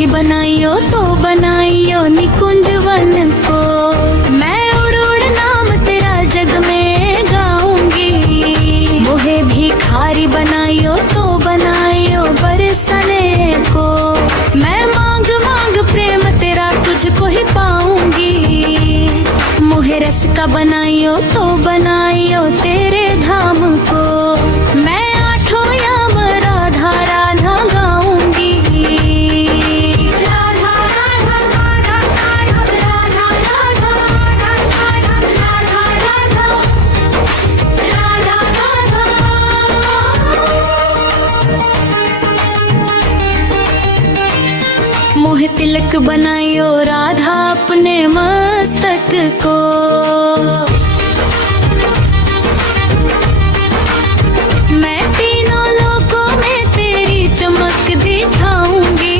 पंछी बनाइयो तो बनाइयो निकुंज वन को। मैं उड़ उड़ नाम तेरा जग में गाऊंगी। मोहे भिखारी बनाइयो तो बनाइयो बरसने को। मैं मांग मांग प्रेम तेरा तुझको ही पाऊंगी। मोहे रस का बनाइयो तो बनाइयो तेरे धाम को। मैं आठों याम राधा राधा गाऊंगी। राधा राधा राधा राधा राधा राधा राधा राधा राधा। मोहे तिलक बनाइयो राधा अपने मस्तक को। मैं तीनों लोकों में तेरी चमक दिखाऊंगी।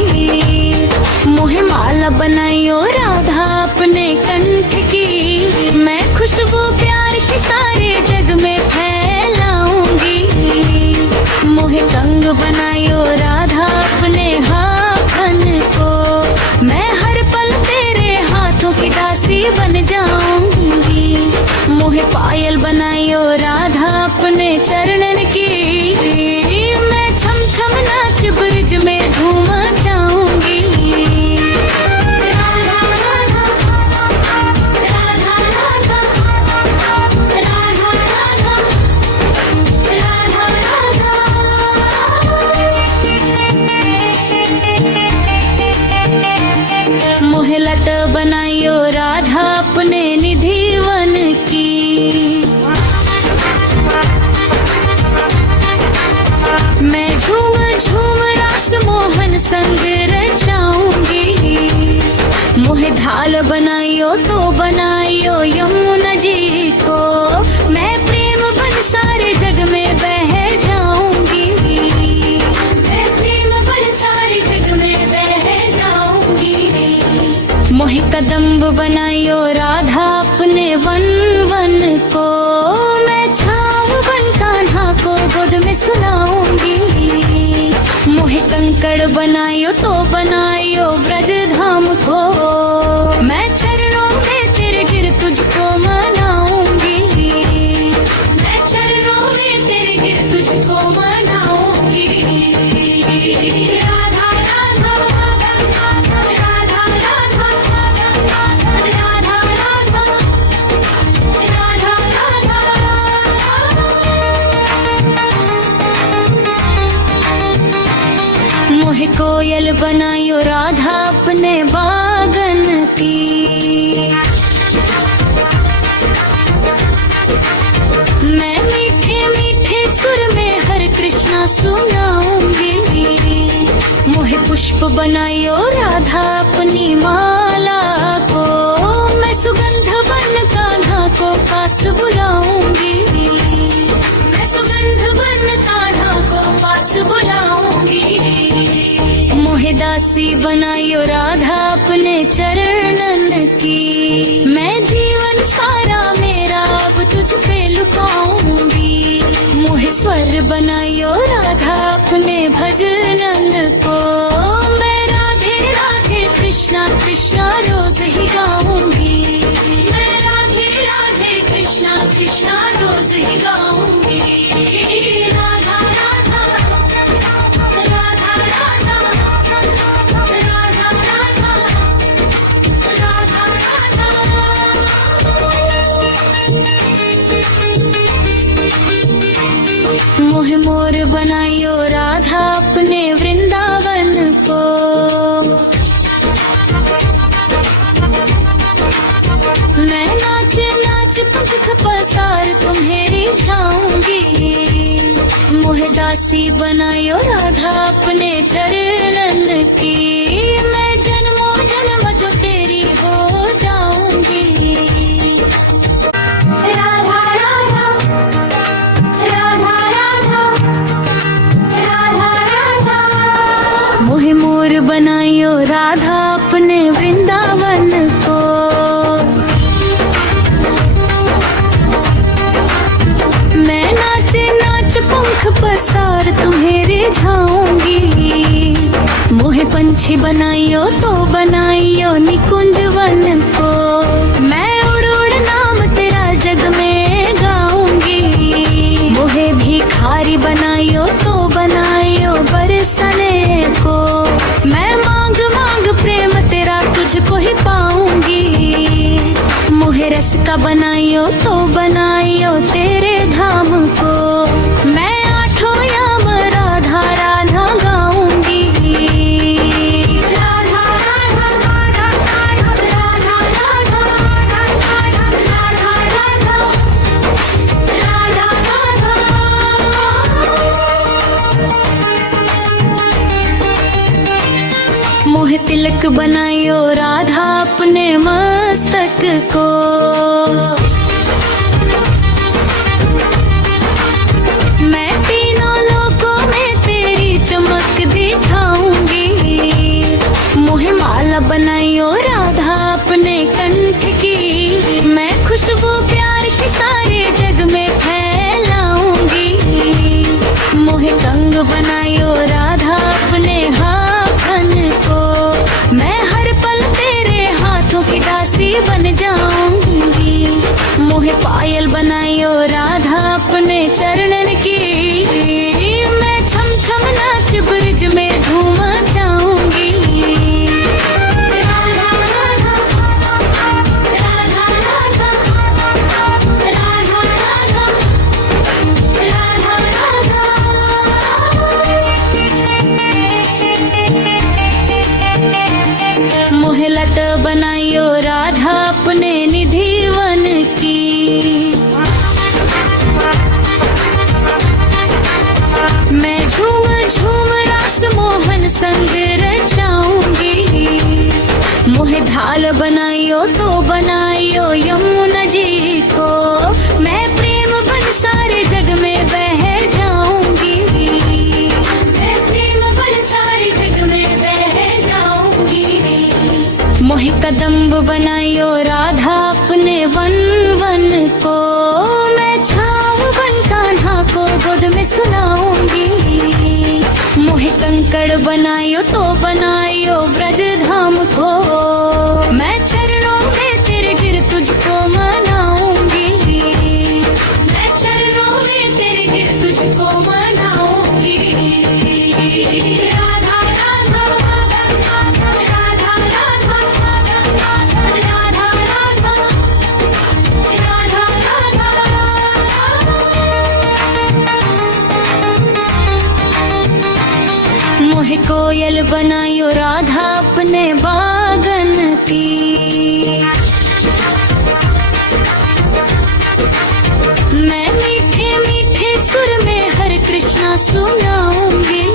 मोहे माला बनाइयो राधा अपने कंठ की। मैं खुशबू प्यार की सारे जग में फैलाऊंगी। मोहे कंग बनाइयो राधा अपने हाथन को। मैं हर पल तेरे हाथों की दासी बन जाऊंगी। मोहे पायल बनाइयो राधा अपने चरणन की। मैं छम छम नाच ब्रज में धूम जाऊंगी। राधा राधा राधा राधा राधा राधा राधा। मोहे लट बनाइयो राधा अपने निधि वन की। मैं झूम झूम रास मोहन संग रचाऊंगी। मोहे ढाल बनाइयो तो बनाइयो यमुना जी को। मैं प्रेम बन सारे जग में बह जाऊंगी। मैं प्रेम बन सारे जग में बह जाऊंगी। मोहे कदम्ब बनाइयो राधा अपने वन वन को। मैं छाँव बन कान्हा को गोद में सुलाऊंगी। मोहे कंकड़ बनाइयो तो बनाइयो ब्रज धाम को। मैं चरणों में तेरे गिर तुझको मनाऊंगी। मैं चरणों में तेरे गिर तुझको मनाऊंगी। राधा राधा राधा राधा राधा राधा राधा राधा। मोहे कोयल बनाइयो राधा अपने बागन की। मैं मीठे मीठे सुर में हर कृष्णा सुनाऊंगी। मोहे पुष्प बनाइयो राधा अपनी माला को। मैं सुगंध बन कान्हा को पास बुलाऊंगी। मैं सुगंध बन कान्हा को पास बुलाऊंगी। मोहे दासी बनाइयो राधा अपने चरणन की। मैं जीवन सारा मेरा अब तुझ पे लुकाऊंगी। मोहे स्वर बनाइयो राधा अपने भजनन को। मैं राधे राधे कृष्णा कृष्णा रोज ही गाऊंगी। मैं राधे राधे कृष्णा कृष्णा रोज ही गाऊंगी। राधा राधा राधा राधा राधा राधा राधा। मोहे मोर बनाइयो राधा अपने वृंदावन को। मैं नाच नाच पंख पसार तुम्हें रिझाऊंगी। मोहे दासी बनाइयो राधा अपने चरणन की। मैं जन्मों जन्म तो तेरी हो जाऊंगी। राधा राधा राधा राधा राधा राधा। मोहे मोर बनाइयो राधा अपने वृंदावन को। मैं नाच नाच पंख पसार तुम्हें रिझाऊंगी। मोहे पंछी बनाइयो का बनाइयो तो बनाइयो तेरे धाम को। मैं आठों याम राधा राधा गाऊंगी। राधा राधा राधा राधा राधा राधा राधा राधा। मोह तिलक बनाइयो राधा अपने मस्तक को। मैं तीनों लोकों में तेरी चमक दिखाऊंगी। मोह माला बनाइयो राधा अपने कंठ की। मैं खुशबू प्यार की सारे जग में फैलाऊंगी। मोह कंग बनाइयो राधा अपने हाथन को। मैं हर पल तेरे हाथों की दासी बन जाऊंगी। मोहे पायल बनाइयो राधा अपने चरणन की। मैं छम छम नाच ब्रिज में धूम जाऊंगी। राधा राधा राधा राधा राधा राधा राधा। मोह लत बनाइयो राधा अपने निधि वन की। मैं झूम झूम रास मोहन संग रचाऊंगी। मोह ढाल बनाइयो तो बनाइयो यमुना जी को। मैं प्रेम बन सारे जग में बह जाऊंगी। मैं प्रेम बन सारे जग में बह जाऊंगी। मोह कदम्ब बनाइयो राधा अपने वन वन को। मैं छाँव बन कान्हा को गोद में सुलाऊंगी। मोह कंकड़ बनाइयो तो बनाइयो ब्रज धाम को। मैं चरणों में तेरे गिर तुझको मनाऊंगी। मैं चरणों में तेरे गिर तुझको मनाऊंगी। राधा राधा राधा राधा राधा राधा राधा। मोह कोयल बनाइयो राधा अपने बागन की। मैं मीठे मीठे सुर में हर कृष्णा सुनाऊंगी।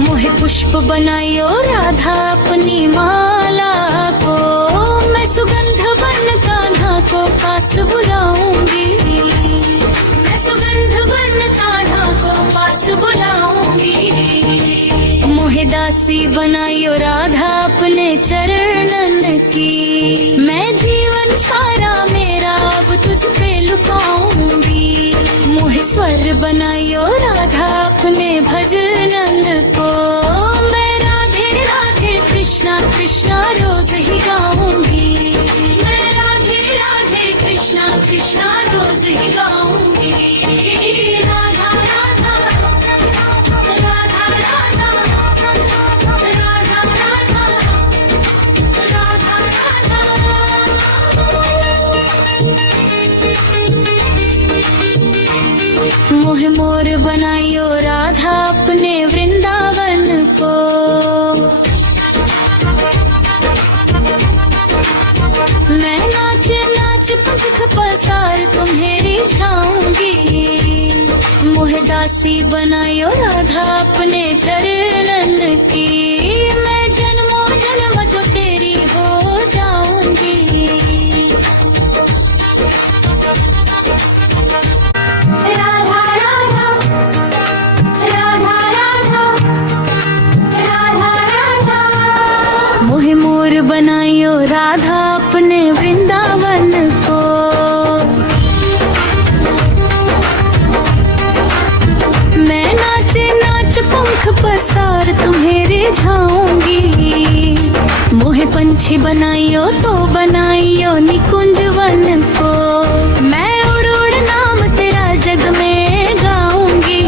मोह पुष्प बनाइयो राधा अपनी माला को। मैं सुगंध बन कान्हा को पास बुलाऊंगी। मैं सुगंध बन कान्हा को पास बुलाऊंगी। मोह दासी बनाइयो राधा अपने चरणन की। मैं जीवन सारा मेरा अब तुझ पे लुटाऊंगी। मोह स्वर बनाइयो राधा अपने भजनन को। मैं राधे राधे कृष्णा कृष्णा रोज ही गाऊंगी। मैं राधे राधे कृष्णा कृष्णा रोज ही गाऊंगी। राधा राधा राधा राधा राधा राधा राधा। मोह मोर बनाइयो राधा अपने वृंदावन को। मैं नाच नाच पंख पसार तुम्हें रिझाऊंगी। मोह दासी बनाइयो राधा अपने चरणन की। मैं जन्मों जन्म तो तेरी हो जाऊंगी। राधा राधा राधा राधा राधा राधा। मोह मोर बनाइयो राधा अपने वृंदावन को। मैं नाच नाच पंख पसार तुम्हें रिझाऊंगी। मोह पंछी बनाइयो तो बनाइयो निकुंज वन को। मैं उड़ उड़ नाम तेरा जग में गाऊंगी।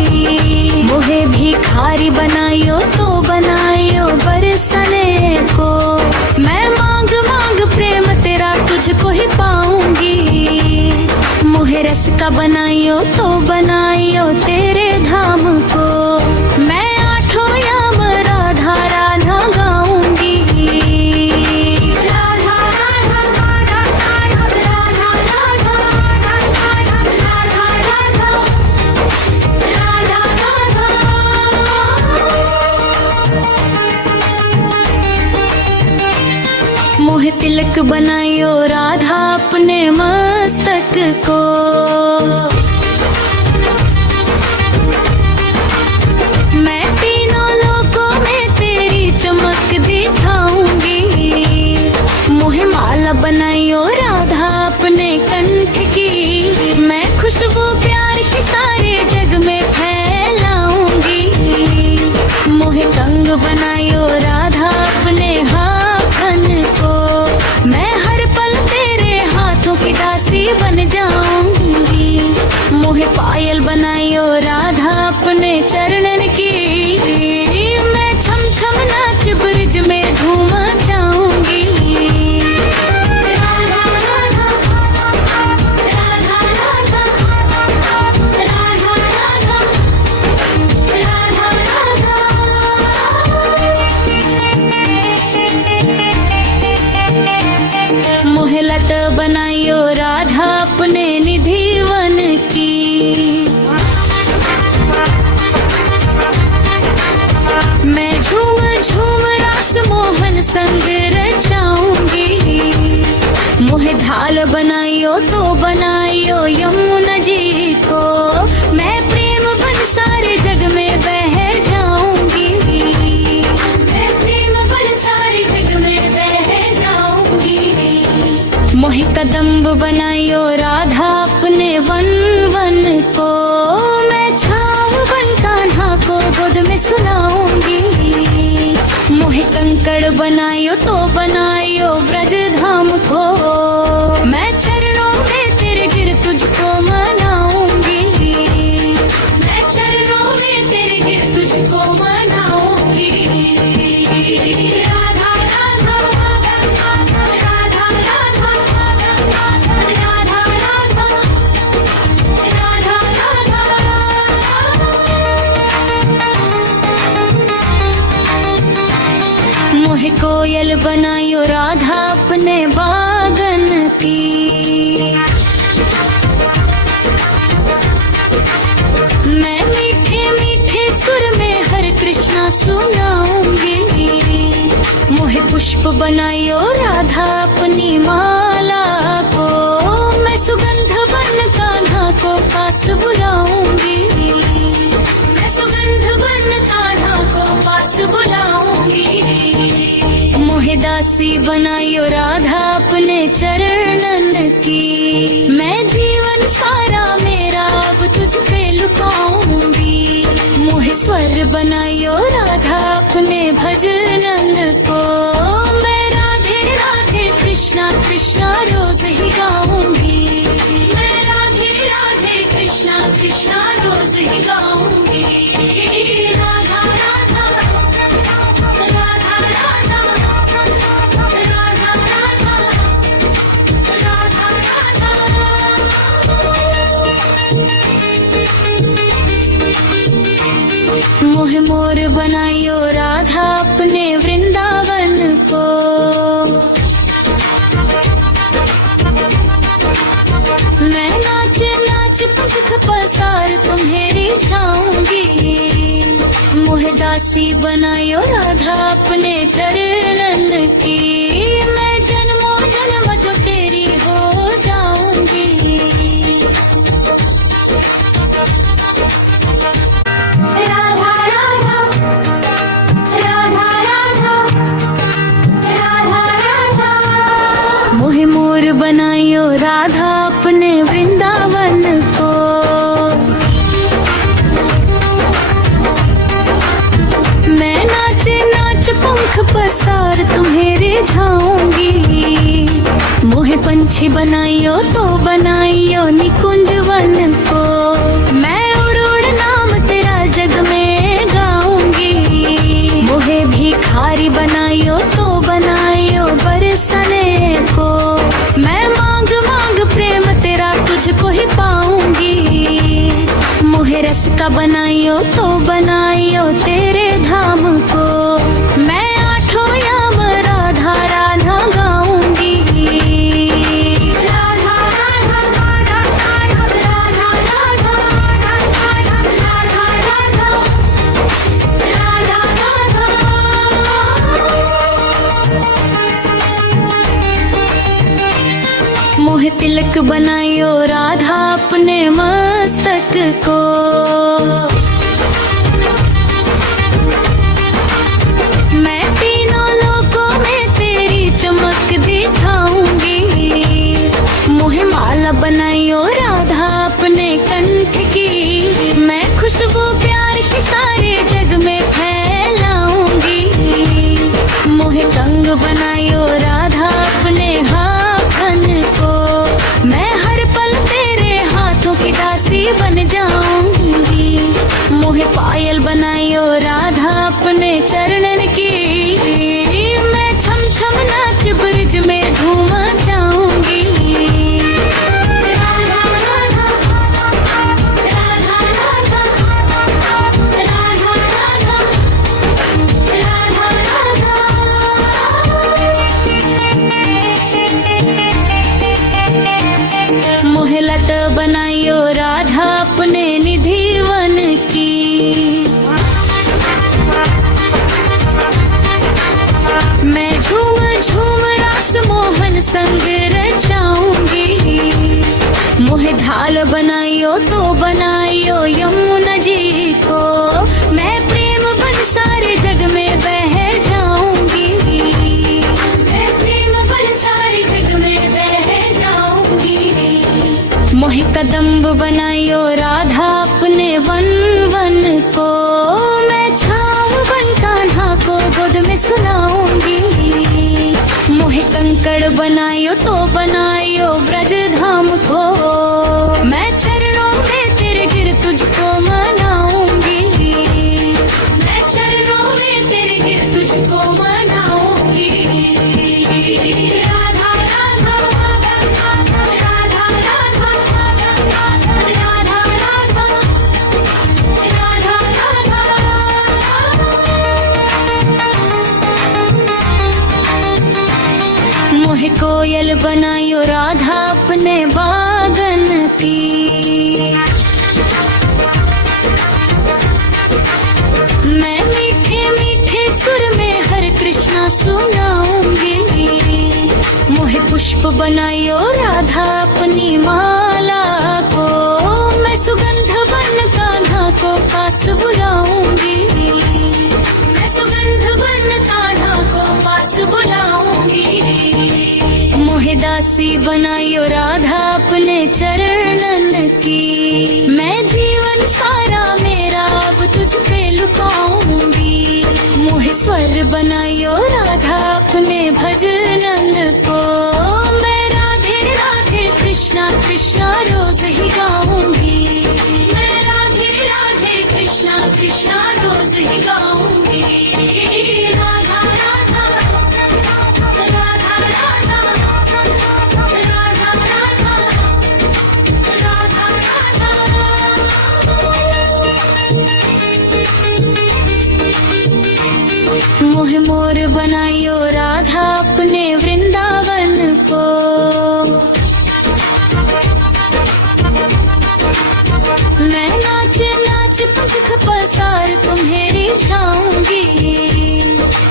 मोहे भिखारी बनाइयो तो बनाइयो बरसने को। मैं मांग मांग प्रेम तेरा तुझको ही पाऊंगी। का बनाइयो तो बनाइयो तेरे धाम को। मैं आठों याम राधा राधा गाऊंगी। राधा राधा राधा राधा राधा राधा राधा मोहे तिलक बनाइयो राधा अपने मस्तक को। मैं तीनों लोकों में तेरी चमक दिखाऊंगी। मोहे माला बनाइयो राधा अपने कंठ की। मैं खुशबू प्यार की सारे जग में फैलाऊंगी। मोहे कंग बनाइयो राधा अपने हाथन को। मैं हर पल तेरे हाथों की दासी बन जाऊंगी। मोहे पायल बनाइयो राधा अपने चरणन की। मैं छम छम नाच ब्रिज में धूम मचाऊंगी। राधा राधा राधा राधा राधा राधा राधा मोहे लट बनाइयो राधा अपने निधि वन की। मैं झूम झूम रास मोहन संग रचाऊंगी। मोहे ढाल बनाइयो तो बनाइयो यमुना जी को। मैं प्रेम बन सारे जग में बह जाऊंगी। मैं प्रेम बन सारे जग में बह जाऊंगी। मोहे कदम्ब बनाइयो राधा अपने वन वन को। मैं छाँव बन कान्हा को गोद में सुलाऊंगी। मोहे कंकड़ बनाइयो तो बनाइयो ब्रज धाम को। मैं चरणों में तेरे गिर तुझको मनाऊंगी। मैं चरणों में तेरे गिर तुझको मनाऊंगी। राधा राधा राधा राधा राधा राधा मोहे कोयल बनाइयो राधा अपने बागन की। मैं मीठे मीठे सुर में हर कृष्णा सुनाऊंगी। मोहे पुष्प बनाइयो राधा अपनी माला को। मैं सुगंध बन कान्हा को पास बुलाऊंगी। मैं सुगंध बन कान्हा को पास बुलाऊंगी। मोहे दासी बनाइयो राधा अपने चरणन की। मैं जीवन सारा मेरा अब तुझ पे लुटाऊंगी। मोहे स्वर बनाइयो राधा अपने भजनन को। मैं राधे राधे कृष्णा कृष्णा रोज ही गाऊंगी। मैं राधे राधे कृष्णा कृष्णा रोज ही गाऊंगी। राधा राधा राधा राधा राधा राधा राधा मोहे मोर बनाइयो राधा अपने वृंदावन को। मैं नाच नाच पंख पसार तुम्हें रिझाऊंगी। मोहे दासी बनाइयो राधा अपने चरणन की। मैं जन्मों जन्म तो तेरी हो जाऊंगी। राधा राधा राधा राधा राधा राधा मोहे मोर बनाइयो राधा अपने वृंदावन को। मैं नाच नाच पंख पसार तुम्हें रिझाऊंगी। मोहे पंछी बनाइयो तो बनाइयो निकुंज वन को। मैं उड़ उड़ नाम तेरा जग में गाऊंगी। मोहे भिखारी बनाइयो तो बनाइयो बरसने को। मैं मांग मांग प्रेम तेरा तुझको ही पाऊंगी। रस का बनाइयो तो बनाइयो तेरे धाम को। मैं आठों याम राधा राधा गाऊंगी। राधा राधा राधा राधा राधा राधा राधा राधा राधा। मोह तिलक बनाइयो राधा अपने मस्तक को। मैं तीनों लोकों में तेरी चमक दिखाऊंगी। मोह माला बनाइयो राधा अपने कंठ की। मैं खुशबू प्यार की सारे जग में फैलाऊंगी। मोह कंग बनाइयो राधा अपने हाथन को। मैं हर पल तेरे हाथों की दासी बन जाऊंगी। मोह पायल बनाइयो राधा अपने चरणन की। मैं छम छम नाच ब्रज में धूम मचाऊंगी। राधा राधा राधा राधा राधा राधा राधा। मोह लत बनाइयो राधा अपने निधि वन की। मैं झूम झूम रास मोहन संग रचाऊंगी। मोह ढाल बनाइयो तो बनाइयो यमुना जी को। मैं प्रेम बन सारे जग में बह जाऊंगी। मैं प्रेम बन सारे जग में बह जाऊंगी। मोह कदम्ब बनाइयो राधा अपने वन वन को। मैं छाँव बन कान्हा को गोद में सुलाऊंगी। मोह कंकड़ बनाइयो तो बनाइयो ब्रज धाम को। मैं चरणों में तेरे गिर तुझको मनाऊंगी। मैं चरणों में तेरे गिर तुझको मनाऊंगी। राधा राधा राधा राधा राधा राधा राधा। मोह कोयल बनाइयो राधा अपने बागन की। मैं मीठे मीठे सुर में हर कृष्णा सुनाऊंगी। मोह पुष्प बनाइयो राधा अपनी माला को। मैं सुगंध बन कान्हा को पास बुलाऊंगी। मैं सुगंध बन कान्हा को पास बुलाऊंगी। मोह दासी बनाइयो राधा अपने चरणन की। मैं जीवन सारा मेरा अब तुझ पे लुटाऊंगी। मोह स्वर बनाइयो राधा अपने भजनन को। मैं राधे राधे कृष्णा कृष्णा रोज ही गाऊंगी। मैं राधे राधे कृष्णा कृष्णा रोज ही गाऊंगी। राधा राधा राधा राधा राधा राधा राधा। मोह मोर बनाइयो राधा अपने वृंदावन को। मैं नाच नाच पंख पसार तुम्हें रिझाऊंगी।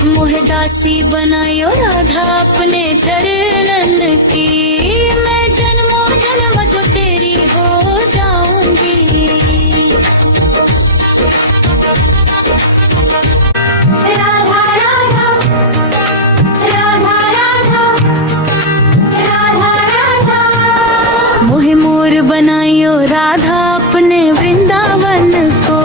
मोह दासी बनाइयो राधा अपने चरणन की। मैं जन्मों जन्म तो तेरी हो जाऊंगी। राधा राधा राधा राधा राधा राधा। मोह मोर बनाइयो राधा अपने वृंदावन को।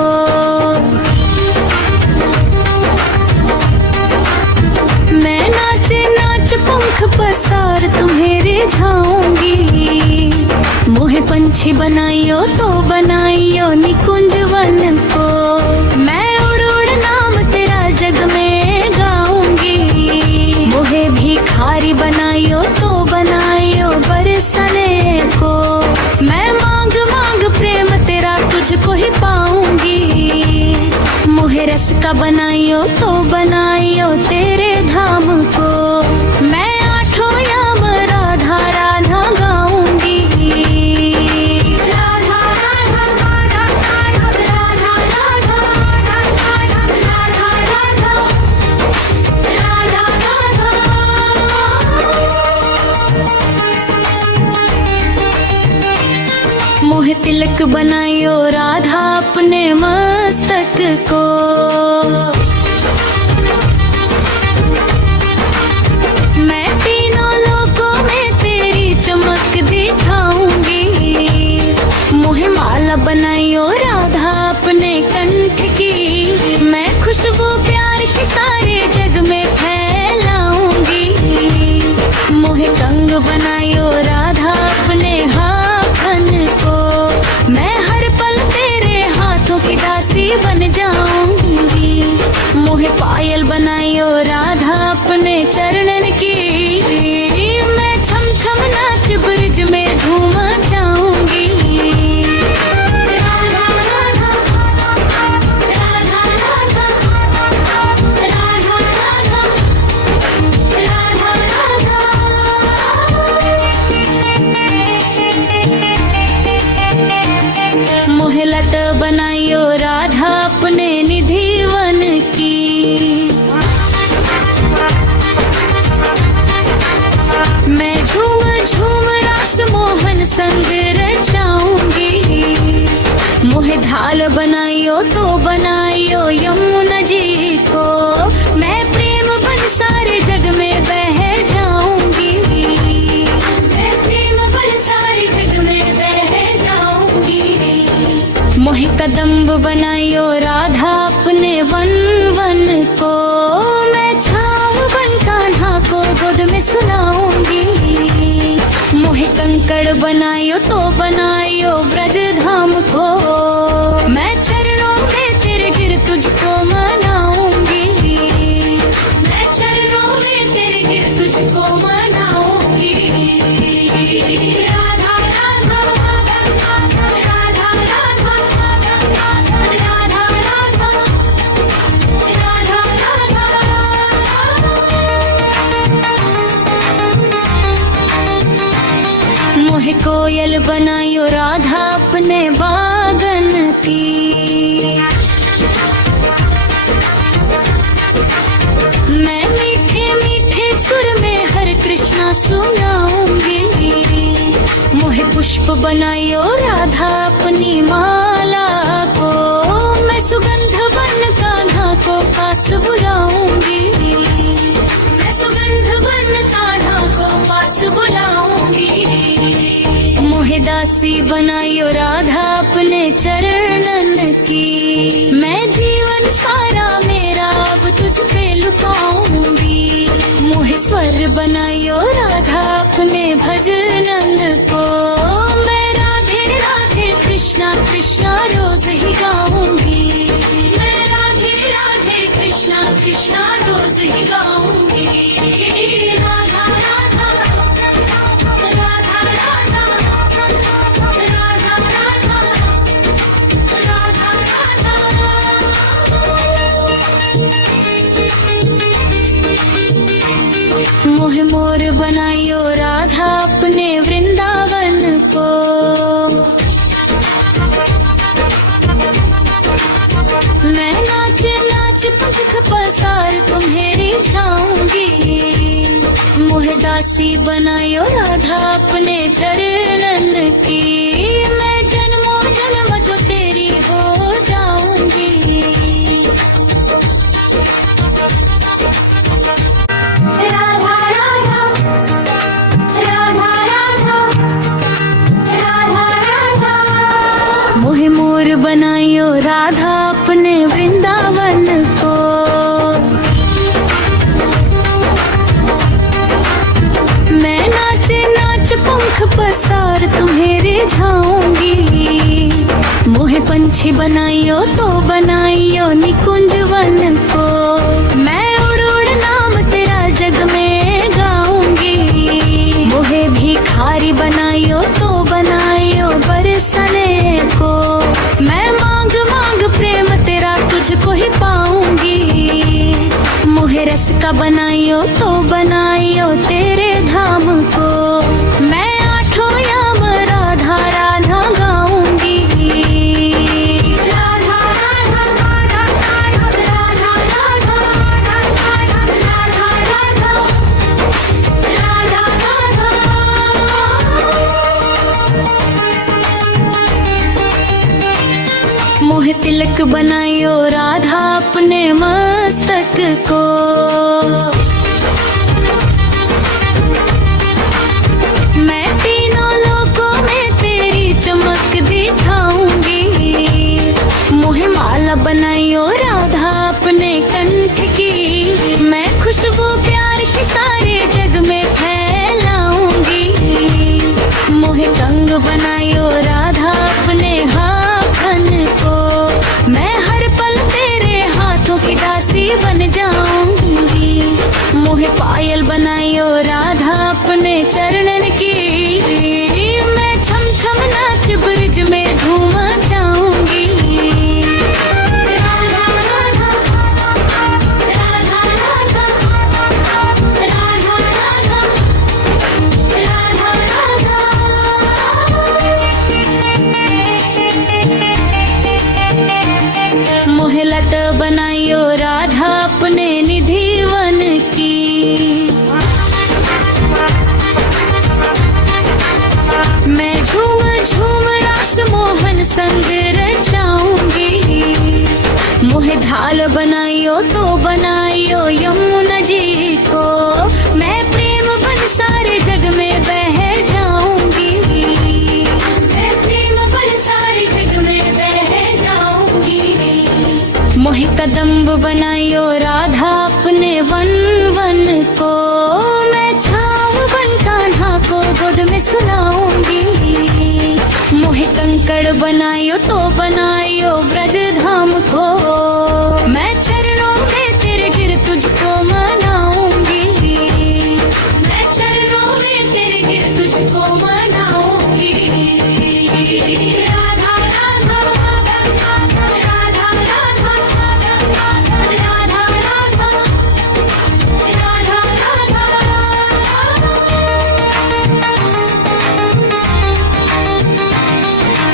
मैं नाच नाच पंख पसार तुम्हें रिझाऊंगी। मोह पंछी बनाइयो तो बनाइयो निकुंज वन को। मैं उड़ उड़ नाम तेरा जग में गाऊंगी। मोहे भिखारी बनाइयो तो बनाइयो बरसने को। मैं मांग मांग प्रेम तेरा तुझको ही पाऊं। तिलक बनाइयो राधा अपने मस्तक को। मैं तीनों लोकों में तेरी चमक दिखाऊंगी। मोहे माला बनाइयो राधा अपने कंठ की। मैं खुशबू प्यार की सारे जग में फैलाऊंगी। मोहे कंग बनाइयो राधा अपने हाथन को। मैं हर पल तेरे हाथों की दासी बन जाऊंगी। मोहे पायल बनाइयो राधा अपने चरणन की। मैं छम छम नाच ब्रज में धूम मचाऊंगी। मोहे लत बनाइयो राधा अपने निधि वन की। मैं झूम झूम रास मोहन संग रचाऊंगी। मोहे ढाल बनाइयो तो बनाइयो यमुना जी को। मैं प्रेम बन सारे जग में बह जाऊंगी। मैं प्रेम बन सारे जग में बह जाऊंगी। मोहे कदम्ब बनाइयो राधा अपने वन वन को। मैं छाँव बन कान्हा को गोद में सुलाऊंगी। मोहे कंकड़ बनाइयो तो बनाइयो ब्रज धाम को। मैं चरणों में तेरे गिर तुझको मनाऊंगी। मैं चरणों में तेरे गिर तुझको मनाऊंगी। राधा राधा राधा राधा राधा राधा राधा। मोहे कोयल बनाइयो राधा अपने बागन की। मैं मीठे मीठे सुर में हर कृष्णा सुनाऊंगी। मोहे पुष्प बनाइयो राधा अपनी माला को। मैं सुगंध बन कान्हा को पास बुलाऊंगी। मैं सुगंध बन कान्हा को पास बुलाऊंगी। मोहे दासी बनाइयो राधा अपने चरणन की। मैं जीवन सारा मेरा अब तुझ पे लुटाऊंगी। मोहे स्वर बनाइयो राधा अपने भजनन को। मैं राधे राधे कृष्णा कृष्णा रोज ही गाऊंगी। मैं राधे राधे कृष्णा कृष्णा रोज ही गाऊंगी। राधा राधा राधा राधा राधा राधा राधा। मोहे मोर बनाइयो राधा अपने वृंदावन को। मैं नाच नाच पंख पसार तुम्हें रिझाऊंगी। मोहे दासी बनाइयो राधा अपने चरणन की। मैं जन्मों जन्म तो तेरी हो जाऊंगी। राधा राधा राधा राधा राधा राधा। मोहे मोर बनाइयो राधा अपने वृंदावन को। मैं नाच नाच पंख पसार तुम्हें रिझाऊंगी। मोहे पंछी बनाइयो तो बनाइयो निकुंज वन को। मैं उड़ उड़ नाम तेरा जग में गाऊंगी। मोहे भिखारी बनाइयो तो बनाइयो बरसने को। मैं मांग मांग प्रेम तेरा तुझको ही पाऊंगी। मोहे रस का बनाइयो तो बनाइयो तेरे धाम को। मैं आठों याम राधा राधा गाऊंगी। राधा राधा राधा राधा राधा राधा राधा राधा। तिलक बनाइयो राधा अपने मस्तक को। मैं तीनों लोकों में तेरी चमक दिखाऊंगी। मोहे माला बनाइयो राधा अपने कंठ की। मैं खुशबू प्यार की सारे जग में फैलाऊंगी। मोहे कंग बनाइयो राधा अपने हाथन को। मैं हर पल तेरे हाथों की दासी बन जाऊंगी। मोहे पायल बनाइयो राधा अपने चरणन की। मैं छम छम नाच ब्रिज में धूम मचाऊंगी। मोहे लत बनाइयो राधा अपने निधि वन की। मैं झूम झूम रास मोहन संग रचाऊंगी। मोहे ढाल बनाइयो तो बनाइयो यमुना जी को। मैं प्रेम बन सारे जग में बह जाऊंगी। मैं प्रेम बन सारे जग में बह जाऊंगी। मोहे कदम्ब बनाइयो राधा अपने वन वन को। मैं छाँव बन कान्हा को गोद में सुलाऊंगी। मोहे कंकड़ बनाइयो तो बनाइयो ब्रज धाम को। मैं चरणों में तेरे गिर तुझको मनाऊंगी। मैं चरणों में तेरे गिर तुझको मनाऊंगी। राधा राधा राधा राधा राधा राधा राधा।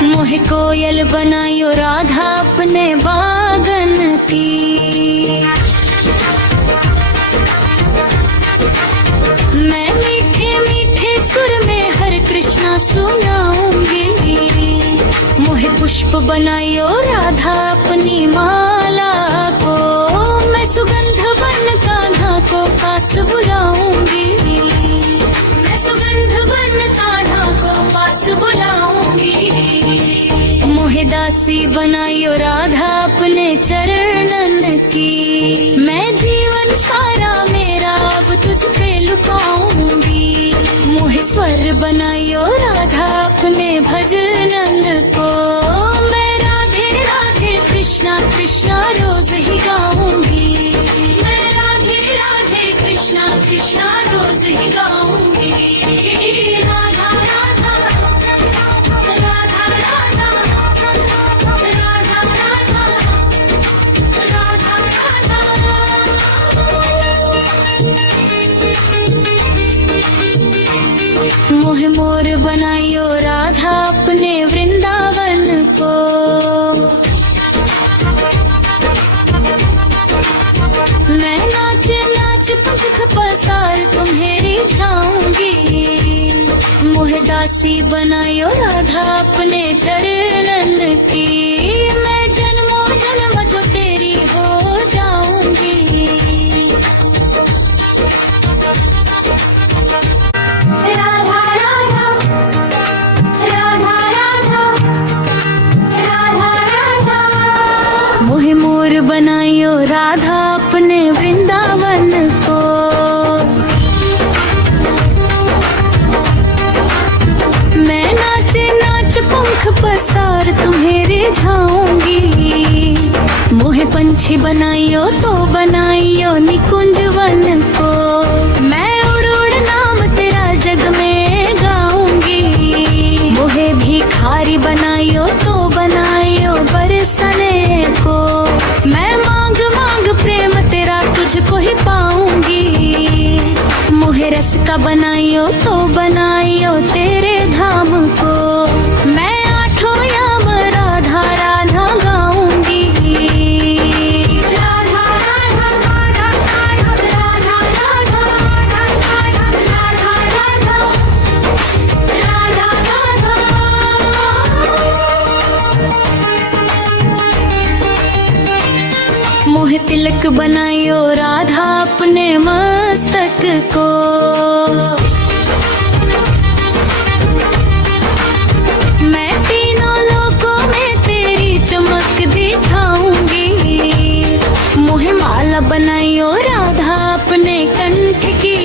मोहे कोयल बनाइयो राधा अपने बागन की। मैं मीठे मीठे सुर में हरे कृष्णा सुनाऊंगी। मोहे पुष्प बनाइयो राधा अपनी माला को। मैं सुगंध बन कान्हा को पास बुलाऊंगी। मैं सुगंध बन कान्हा को पास बुलाऊंगी। मोहे दासी बनाइयो राधा अपने चरणन की। मैं जीवन सारा मेरा अब तुझ पे लुटाऊंगी। मोहे स्वर बनाइयो राधा अपने भजनन को। मैं राधे राधे कृष्णा कृष्णा रोज ही गाऊंगी। मैं राधे राधे कृष्णा कृष्णा रोज ही गाऊंगी। राधा राधा राधा राधा राधा राधा राधा राधा। मोहे मोर बनाइयो राधा अपने वृंदावन को। मैं नाच नाच पंख पसार तुम्हें रिझाऊंगी। मोहे दासी बनाइयो राधा अपने चरणन की। मैं जन्मों जन्म तो तेरी हो जाऊंगी। राधा राधा राधा राधा राधा राधा। मोहे मोर बनाइयो राधा अपने वृंदावन को। मैं नाच नाच पंख पसार तुम्हें रिझाऊंगी। मोहे पंछी बनाइयो तो बनाइयो निकुंज वन को। मैं उड़ उड़ नाम तेरा जग में गाऊंगी। मोहे भिखारी बनाइयो तो बनाइयो बरसने को। मैं मांग मांग प्रेम तेरा तुझको ही पाऊंगी। मोहे रस का बनाइयो तो बनाइयो तेरे धाम को। मैं आठों याम राधा राधा गाऊंगी। राधा राधा राधा राधा तिलक बनाइयो राधा अपने मस्तक को। मैं तीनों लोकों में तेरी चमक दिखाऊंगी। मोहे माला बनाइयो राधा अपने कंठ की।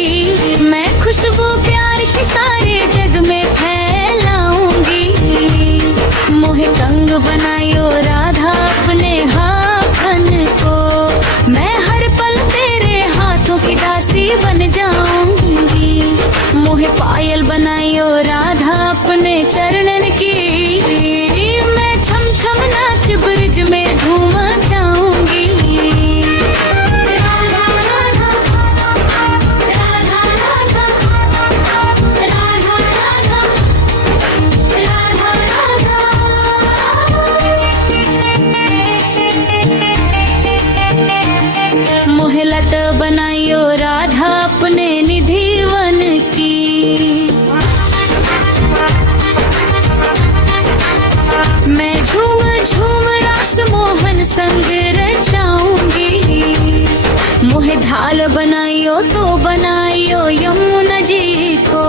मैं खुशबू प्यार की सारे जग में फैलाऊंगी। मोहे कंग बनाइयो राधा अपने हाथन को। मैं हर पल तेरे हाथों की दासी बन जाऊंगी। मोहे पायल बनाइयो राधा अपने चरणन की। मैं छम छम नाच ब्रिज में धूम मचाऊंगी। मोहे लत बनाइयो राधा अपने निधि वन की। मैं झूम झूम रास मोहन संग रचाऊंगी। मोहे ढाल बनाइयो तो बनाइयो यमुना जी को।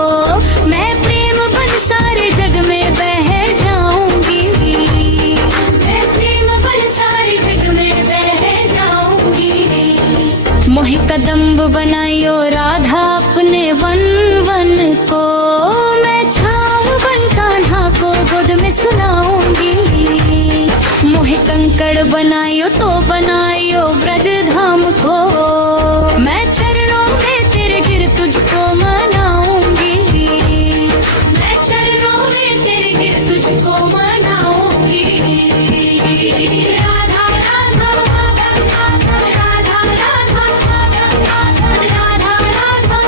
मैं प्रेम बन सारे जग में बह जाऊंगी। मैं प्रेम बन सारे जग में बह जाऊंगी। मोहे कदम्ब बनाइयो राधा अपने वन वन को। मैं छाँव बन कान्हा को गोद में सुलाऊंगी। मोहे कंकड़ बनाइयो तो बनाइयो ब्रज धाम को। मैं चरणों में तेरे गिर तुझको मनाऊंगी। मैं चरणों में तेरे गिर तुझको मनाऊंगी। राधा राधा राधा राधा राधा राधा राधा।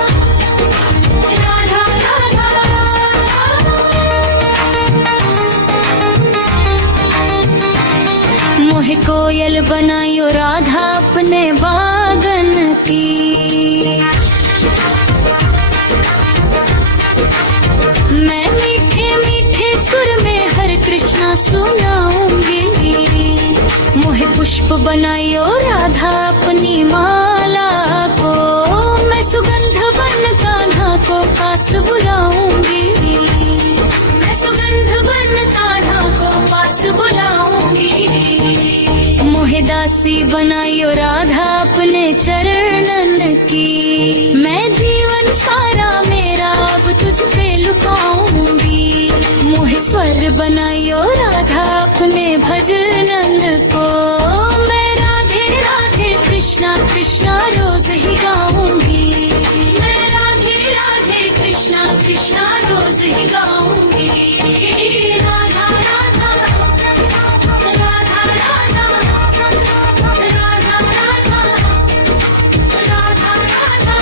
मोहे कोयल बनाइयो राधा अपने बागन की। मैं मीठे मीठे सुर में हरे कृष्णा सुनाऊंगी। मोहे पुष्प बनाइयो राधा अपनी माला को। मैं सुगंध बन कान्हा को पास बुलाऊंगी। मैं सुगंध बन कान्हा को पास बुलाऊंगी। मोहे दासी बनाइयो राधा अपने चरणन की। मैं जीवन सारा मेरा अब तुझ पे लुटाऊंगी। मोहे स्वर बनाइयो राधा अपने भजनन को। मैं राधे राधे कृष्णा कृष्णा रोज ही गाऊंगी। मैं राधे राधे कृष्णा कृष्णा रोज ही गाऊंगी। राधा राधा राधा राधा राधा राधा राधा।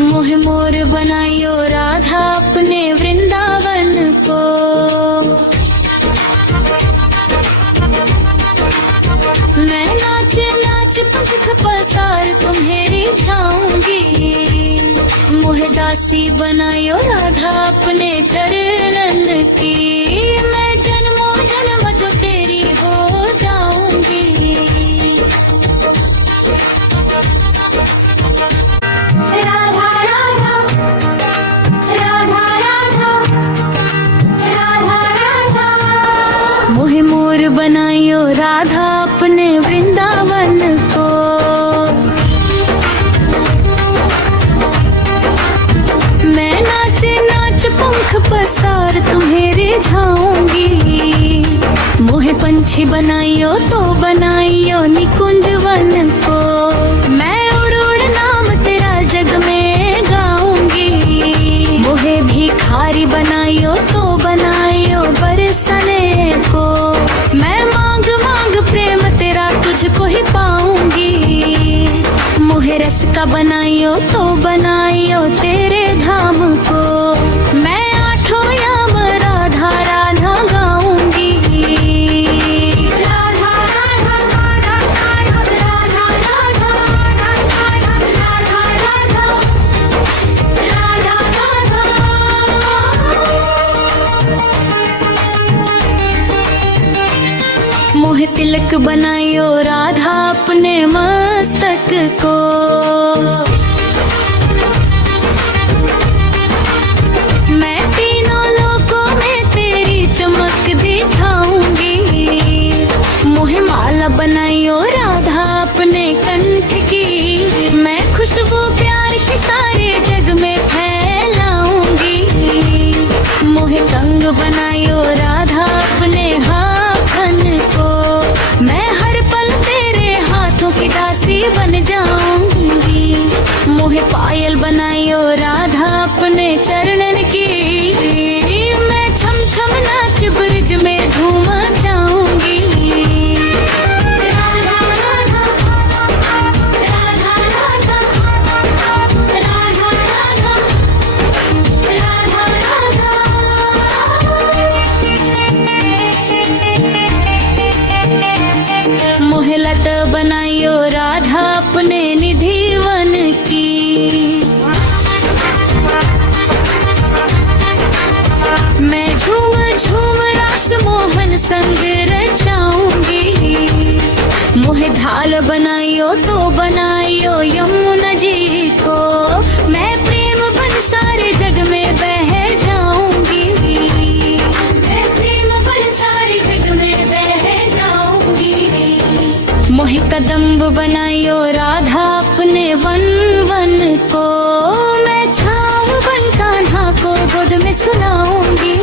मोहे मोर बनाइयो राधा अपने वृंदावन को। मैं नाच नाच पंख पसार तुम्हें रिझाऊंगी। मोहे दासी बनाइयो राधा अपने चरणन की। मैं जन्मों जन्म तो तेरी हो जाऊंगी। राधा राधा राधा राधा राधा राधा। मोहे मोर बनाइयो राधा अपने वृंदावन को। मैं नाच नाच पंख पसार तुम्हें रिझाऊंगी। मोहे पंछी बनाइयो तो बनाइयो निकुंज वन को। मैं उड़ उड़ नाम तेरा जग में गाऊंगी। मोहे भिखारी बनाइयो तो बनाइयो बरसने को। मैं मांग मांग प्रेम तेरा तुझको ही पाऊंगी। मोहे रस का बनाइयो तो बनाइयो तेरे धाम को। मैं आठों याम राधा राधा गाऊंगी। राधा राधा राधा राधा राधा राधा राधा राधा। तिलक बनाइयो राधा अपने मस्तक को। मैं तीनों लोकों में तेरी चमक दिखाऊंगी। मोहे माला बनाइयो राधा अपने कंठ की। मैं खुशबू प्यार की सारे जग में फैलाऊंगी। मोहे कंग बनाइयो राधा अपने हाथन को। मैं हर पल तेरे हाथों की दासी बन जाऊंगी। मोहे पायल बनाइयो राधा अपने चरणन की। मैं छम छम नाच ब्रज में धूम मचाऊंगी। मोहे लत बनाइयो राधा अपने निधि वन की। मैं झूम झूम रास मोहन संग रचाऊंगी। मोहे ढाल बनाइयो तो बनाइयो यमुना जी को। मैं प्रेम बन सारे जग में बह जाऊंगी। मैं प्रेम बन सारे जग में बह जाऊंगी। मोहे कदम्ब बनाइयो राधा अपने वन वन को। मैं छाँव बन कान्हा को गोद में सुलाऊंगी।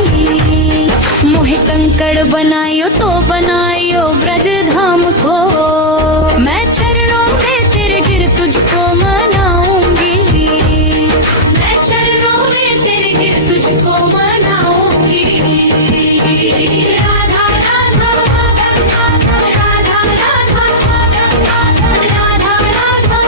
मोहे कंकड़ बनाइयो तो बनाइयो ब्रज धाम को। मैं चरणों में तेरे गिर तुझको मनाऊंगी। मैं चरणों में तेरे गिर तुझको मनाऊंगी। राधा राधा राधा राधा राधा राधा राधा।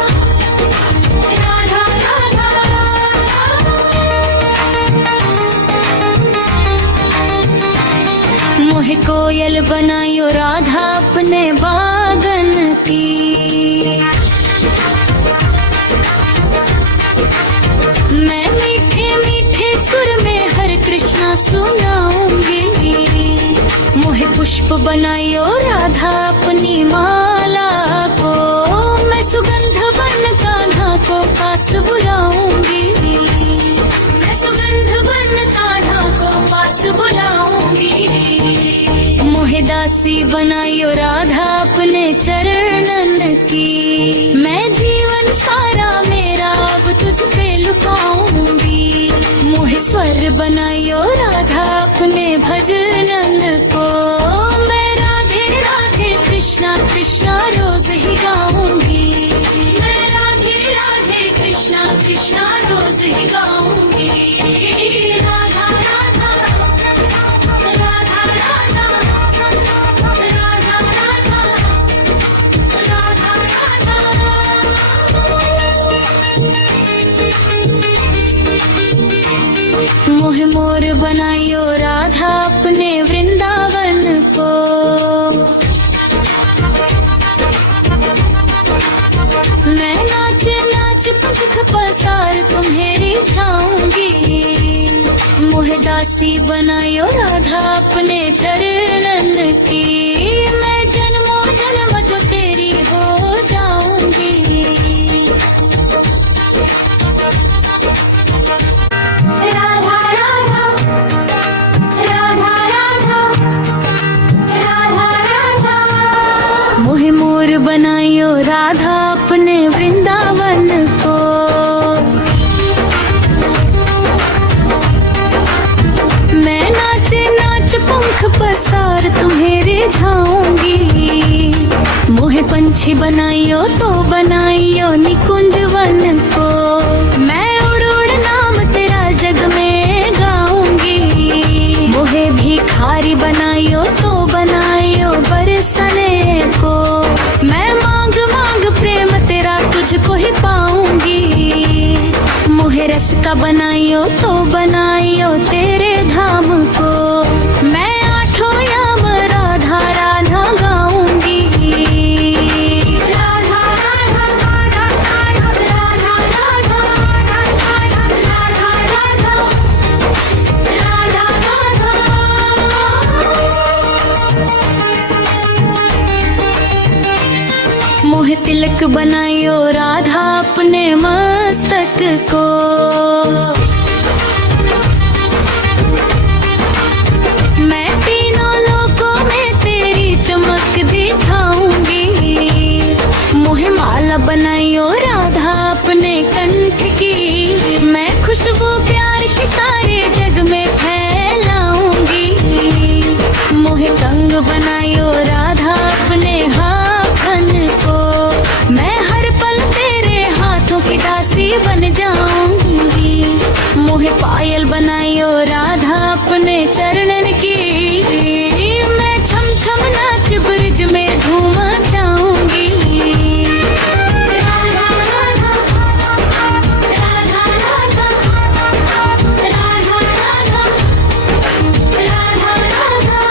मोहे कोयल बनाइयो राधा अपने बागन की। मैं मीठे मीठे सुर में हरे कृष्णा सुनाऊंगी। मोहे पुष्प बनाइयो राधा अपनी माला को। मैं सुगंध बन कान्हा को पास बुलाऊंगी। मैं सुगंध बन कान्हा को पास बुलाऊंगी। मोहे दासी बनाइयो राधा अपने चरणन की। मैं जीवन सारा मेरा अब तुझ पे लुटाऊंगी। मोहे स्वर बनाइयो राधा अपने भजनन को। मैं राधे राधे कृष्णा कृष्णा रोज ही गाऊंगी। मैं राधे राधे कृष्णा कृष्णा रोज ही गाऊंगी। राधा राधा राधा राधा राधा राधा राधा राधा। मोहे मोर बनाइयो राधा अपने वृंदावन को। मैं नाच नाच पंख पसार तुम्हें रिझाऊंगी। मोहे दासी बनाइयो राधा अपने चरणन की। मैं जन्मों जन्म तो तेरी हो जाऊंगी। राधा राधा राधा राधा राधा राधा। मोहे मोर बनाइयो राधा अपने वृंदावन को। मैं नाच नाच पंख पसार तुम्हें रिझाऊंगी। मोहे पंछी बनाइयो तो बनाइयो निकुंज वन को। मैं उड़ उड़ नाम तेरा जग में गाऊंगी। मोहे भिखारी बनाइयो तो बनाइयो बरसने को। मैं मांग मांग प्रेम तेरा तुझको ही पाऊंगी। मोहे रस का बनाइयो तो बनाइयो तेरे धाम को। मैं आठों याम राधा राधा गाऊंगी। राधा राधा राधा राधा राधा राधा राधा राधा। बनाइयो राधा अपने मस्तक को। मैं तीनों लोकों में तेरी चमक दिखाऊंगी। मोहे माला बनाइयो राधा अपने कंठ की। मैं खुशबू प्यार की सारे जग में फैलाऊंगी। मोहे कंग बनाइयो राधा अपने हाथन को। मैं हर पल तेरे हाथों की दासी बन जाऊंगी। मोहे पायल बनाइयो राधा अपने चरणन की। मैं छम छम नाच ब्रिज में धूम मचाऊंगी। राधा राधा राधा राधा राधा राधा राधा।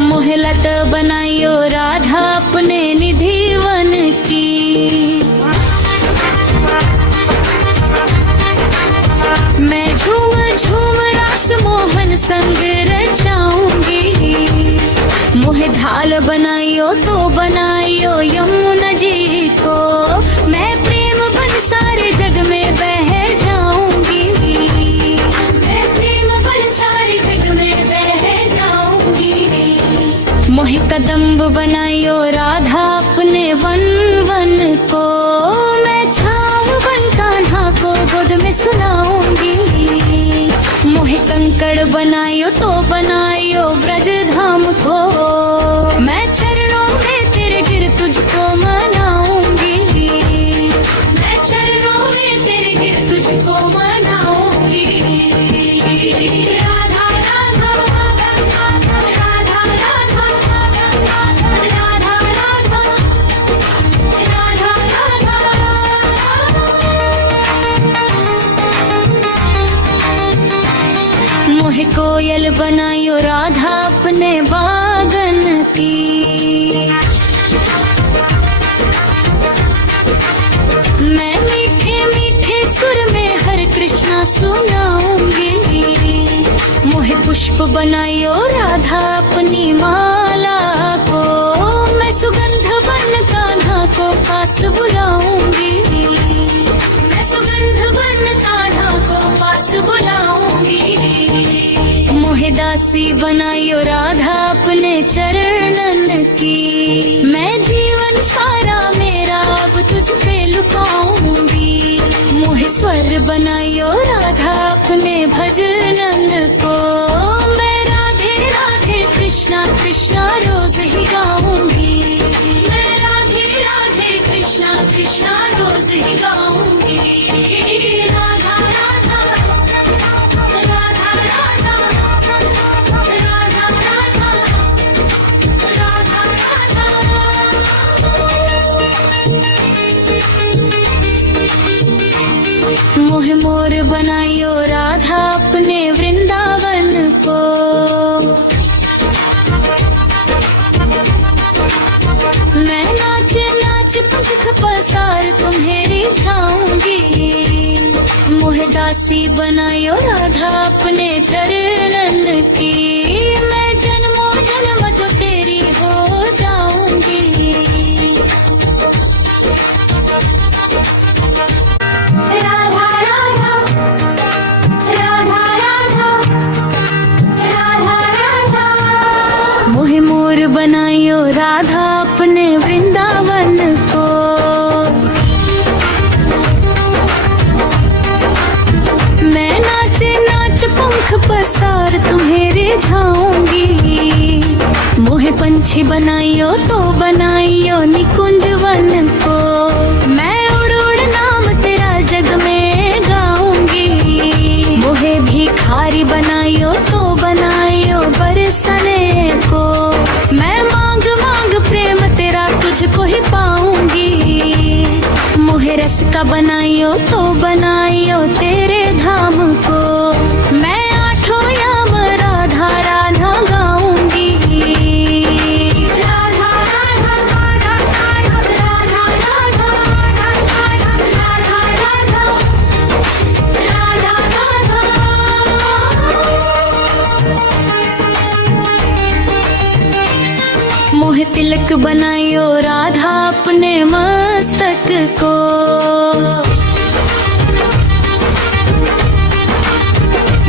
मोहे लत बनाइयो राधा अपने निधिवन की। मैं झूम झूम रास मोहन संग रचाऊंगी। मोहे ढाल बनाइयो तो बनाइयो यमुना जी को। मैं प्रेम बन सारे जग में बह जाऊंगी। मैं प्रेम बन सारे जग में बह जाऊंगी। मोहे कदम्ब बनाइयो राधा अपने वन वन को। मैं छाँव बन कान्हा को गोद में सुनाऊंगी। मोहे कंकड़ बनाइयो तो बनाइयो ब्रज धाम को। मैं चरणों में तेरे गिर तुझको मनाऊंगी। मैं चरणों में तेरे गिर तुझको मनाऊंगी। राधा राधा राधा राधा राधा राधा राधा। मोहे कोयल बनाइयो राधा अपने बागन की। मैं मीठे मीठे सुर में हर कृष्णा सुनाऊंगी। मोहे पुष्प बनाइयो राधा अपनी माला को। मैं सुगंध बन कान्हा को पास बुलाऊंगी। मैं सुगंध बन कान्हा को पास बुलाऊंगी। मोहे दासी बनाइयो राधा अपने चरणन की। मैं जीवन सारा मेरा अब तुझ पे लुटाऊंगी। मोहे स्वर बनाइयो राधा अपने भजनन को। मैं राधे राधे कृष्णा कृष्णा रोज ही गाऊंगी। मैं राधे राधे कृष्णा कृष्णा रोज ही गाऊंगी। राधा राधा राधा राधा राधा राधा राधा। मोहे मोर बनाइयो राधा अपने वृंदावन को। मैं नाच नाच पंख पसार तुम्हें रिझाऊंगी। मोहे दासी बनाइयो राधा अपने चरणन की। मैं जन्मों जन्म तो तेरी हो जाऊंगी। राधा राधा राधा राधा राधा राधा। मोहे मोर बनाइयो राधा अपने वृंदावन को। मैं नाच नाच पंख पसार तुम्हें रिझाऊंगी। मोहे पंछी बनाइयो तो बनाइयो निकुंज वन को। मैं उड़ उड़ नाम तेरा जग में गाऊंगी। मोहे भिखारी बनाइयो तो बनाइयो बरसने को। मैं मांग मांग प्रेम तेरा तुझको ही पाऊंगी। मोहे रस का बनाइयो तो बनाइयो तेरे धाम को। मैं आठों याम राधा राधा गाऊंगी। राधा राधा राधा राधा राधा राधा राधा। बनाइयो राधा अपने मस्तक को।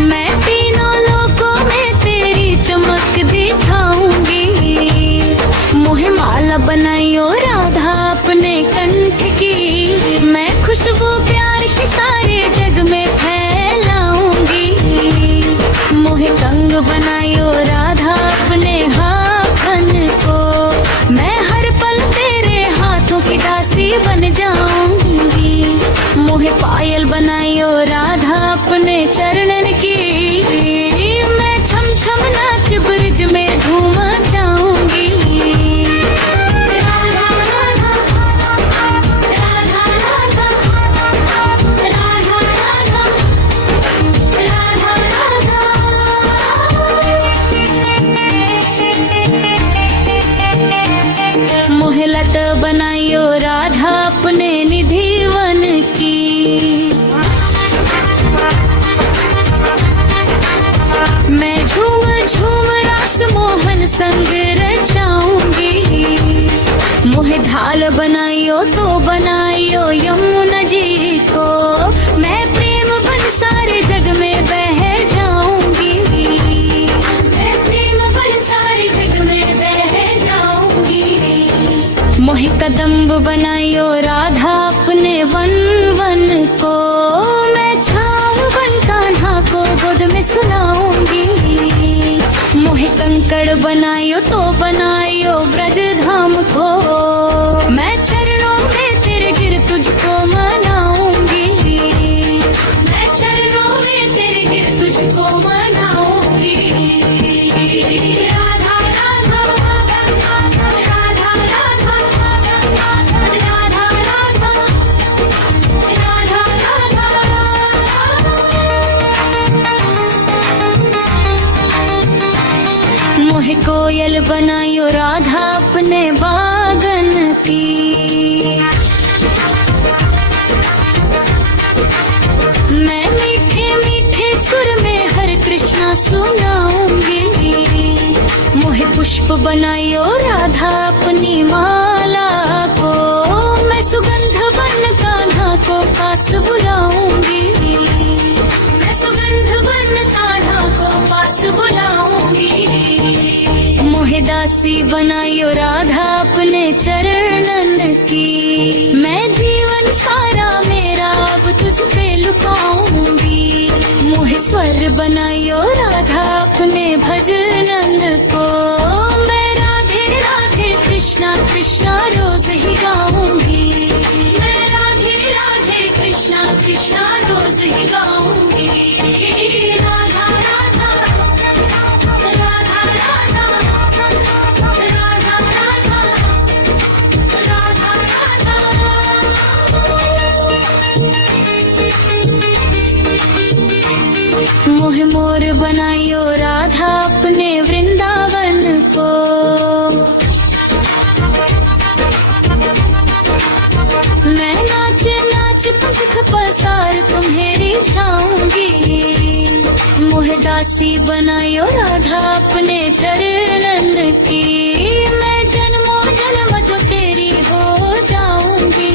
मैं तीनों लोकों में तेरी चमक दिखाऊंगी। मोहे माला बनाइयो राधा अपने कंठ की। मैं खुशबू प्यार की सारे जग में फैलाऊंगी। मोहे कंग बनाइयो राधा अपने हाथन को। मैं हर पल तेरे हाथों की दासी बन जाऊंगी। मोहे पायल बनाइयो राधा अपने चरणन की। मैं छम छम नाच ब्रज में धूम मचाऊंगी। राधा राधा राधा राधा राधा राधा राधा। मोहे लत बनाइयो राधा अपने निधिवन की। मैं झूम झूम रास मोहन संग रचाऊंगी। मोहे ढाल बनाइयो तो बनाइयो यमुना जी को। मैं प्रेम बन सारे जग में बह जाऊंगी। मैं प्रेम बन सारे जग में बह जाऊंगी। मोहे कदम्ब बनाइयो राधा अपने वन वन को। मैं छाँव बन कान्हा को गोद में सुनाऊंगी। मोहे कंकड़ बनाइयो तो बनाइयो ब्रज धाम को। मैं चरणों में तेरे गिर तुझको मनाऊंगी। मैं चरणों में तेरे गिर तुझको मनाऊंगी। राधा राधा राधा राधा राधा राधा राधा। मोहे कोयल बनाइयो राधा अपने बागन की। मैं मीठे मीठे सुर में हरे कृष्णा सुनाऊंगी। मोहे पुष्प बनाइयो राधा अपनी माला को। मैं सुगंध बन कान्हा को पास बुलाऊंगी। मैं सुगंध बन कान्हा को पास बुलाऊंगी। मोहे दासी बनाइयो राधा अपने चरणन की। मैं जीवन सारा मेरा अब तुझ पे लुटाऊंगी। मोहे स्वर बनाइयो राधा अपने भजनन को। मैं राधे राधे कृष्णा कृष्णा रोज ही गाऊंगी। मैं राधे राधे कृष्णा कृष्णा रोज ही गाऊंगी। राधा राधा राधा राधा राधा राधा राधा राधा। मोहे मोर बनाइयो राधा अपने वृंदावन को। मैं नाच नाच पंख पसार तुम्हें रिझाऊंगी। मोहे दासी बनाइयो राधा अपने चरणन की। मैं जन्मों जन्म तो तेरी हो जाऊंगी।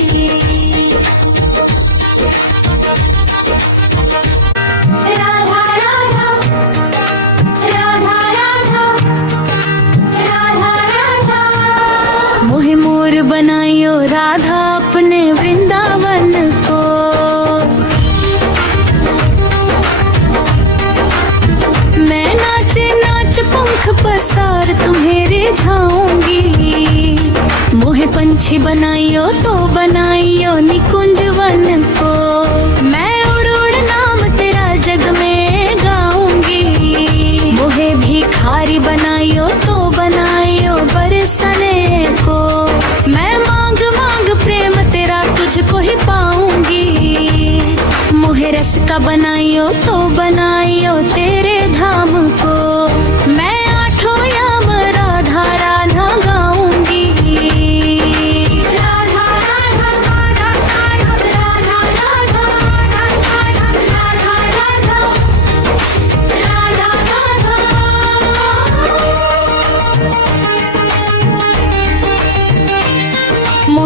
राधा राधा राधा राधा राधा राधा। मोहे मोर बनाइयो राधा अपने वृंदावन को। मैं नाच नाच पंख पसार तुम्हें रिझाऊंगी। मोहे पंछी बनाइयो तो बनाइयो निकुंज वन को। मैं उड़ उड़ नाम तेरा जग में गाऊंगी। मोहे भिखारी बनाइयो तो बनाइयो बरसने को। मैं मांग मांग प्रेम तेरा तुझको ही पाऊंगी। मोहे रस का बनाइयो तो बनाइयो तेरे धाम को। मैं आठों याम राधा राधा गाऊंगी। राधा राधा राधा राधा राधा राधा राधा राधा।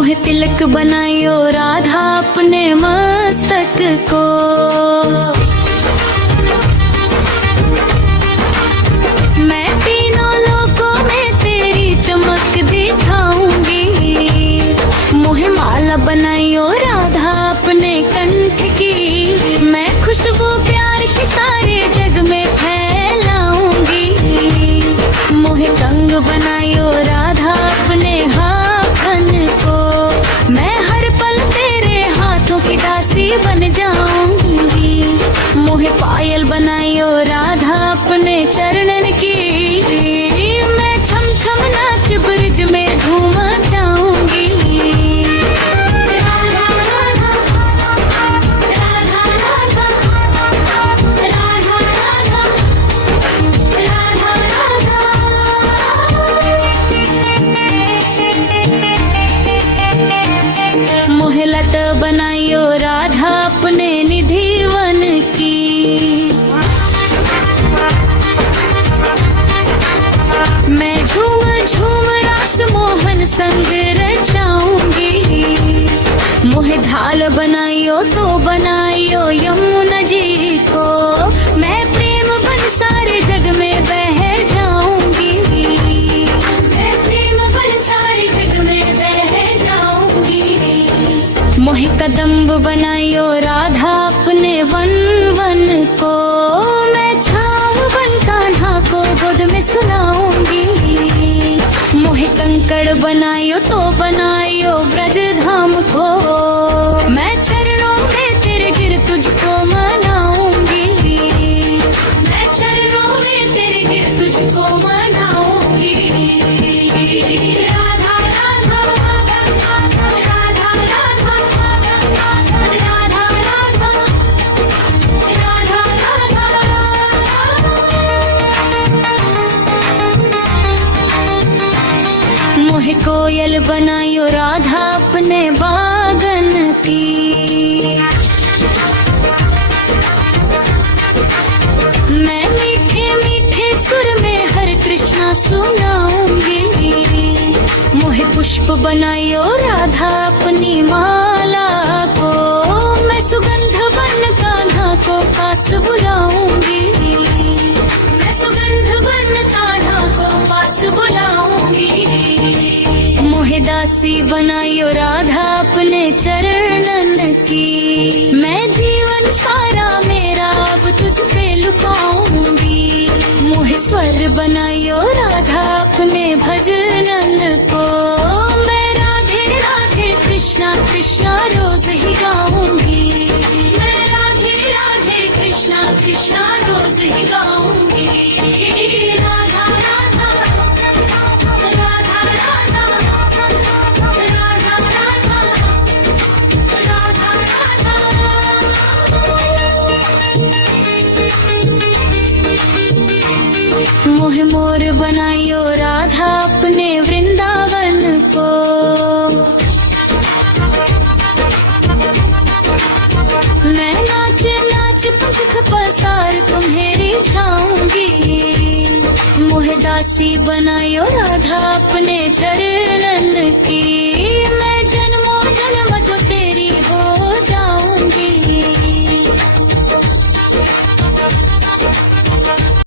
मोहे तिलक बनायो राधा अपने मस्तक को। मैं तीनों लोकों में तेरी चमक दिखाऊंगी। मोहे माला बनायो राधा अपने कंठ की। मैं खुशबू प्यार की सारे जग में फैलाऊंगी। मोहे कंग बनायो राधा अपने हाथन को। मैं हर पल तेरे हाथों की दासी बन जाऊंगी। मोहे पायल बनायो राधा अपने चरणन की। मैं छम छम नाच ब्रिज में धूम मचाऊंगी। मोहे लत बनायो राधा अपने निधि वन की। मैं झूम झूम रास मोहन संग रचाऊंगी। मोहे ढाल बनायो तो बनायो यमुना जी को। मैं प्रेम बन सारे जग में बह जाऊंगी। मैं प्रेम बन सारे जग में बह जाऊंगी। मोहे कदम्ब बनायो राधा अपने वन वन को। मैं छाँव बन कान्हा को गोद में सुलाऊंगी। मोहे कंकड़ बनायो तो बनायो ब्रज धाम को। मैं चरणों में तेरे गिर तुझको मनाऊंगी। मैं चरणों में तेरे गिर तुझको मनाऊंगी। राधा राधा राधा राधा राधा राधा राधा। मोहे कोयल बनायो राधा अपने बागन की। मैं मीठे मीठे सुर में हरे कृष्णा सुनाऊंगी। मोहे पुष्प बनायो राधा अपनी माला को। मैं सुगंध बन कान्हा को पास बुलाऊंगी। मैं सुगंध बन कान्हा को पास बुलाऊंगी। मोहे दासी बनायो राधा अपने चरणन की। मैं जीवन सारा मेरा अब तुझ पे लुकाऊंगी। मोहे स्वर बनायो राधा अपने भजनन को। मैं राधे राधे कृष्णा कृष्णा रोज ही गाऊंगी। मैं राधे राधे कृष्णा कृष्णा रोज ही गाऊंगी। राधा राधा राधा राधा राधा राधा राधा। मोहे मोर बनायो राधा अपने वृंदावन को। मैं नाच नाच पंख पसार तुम्हें रिझाऊंगी। मोहे दासी बनायो राधा अपने चरणन की। मैं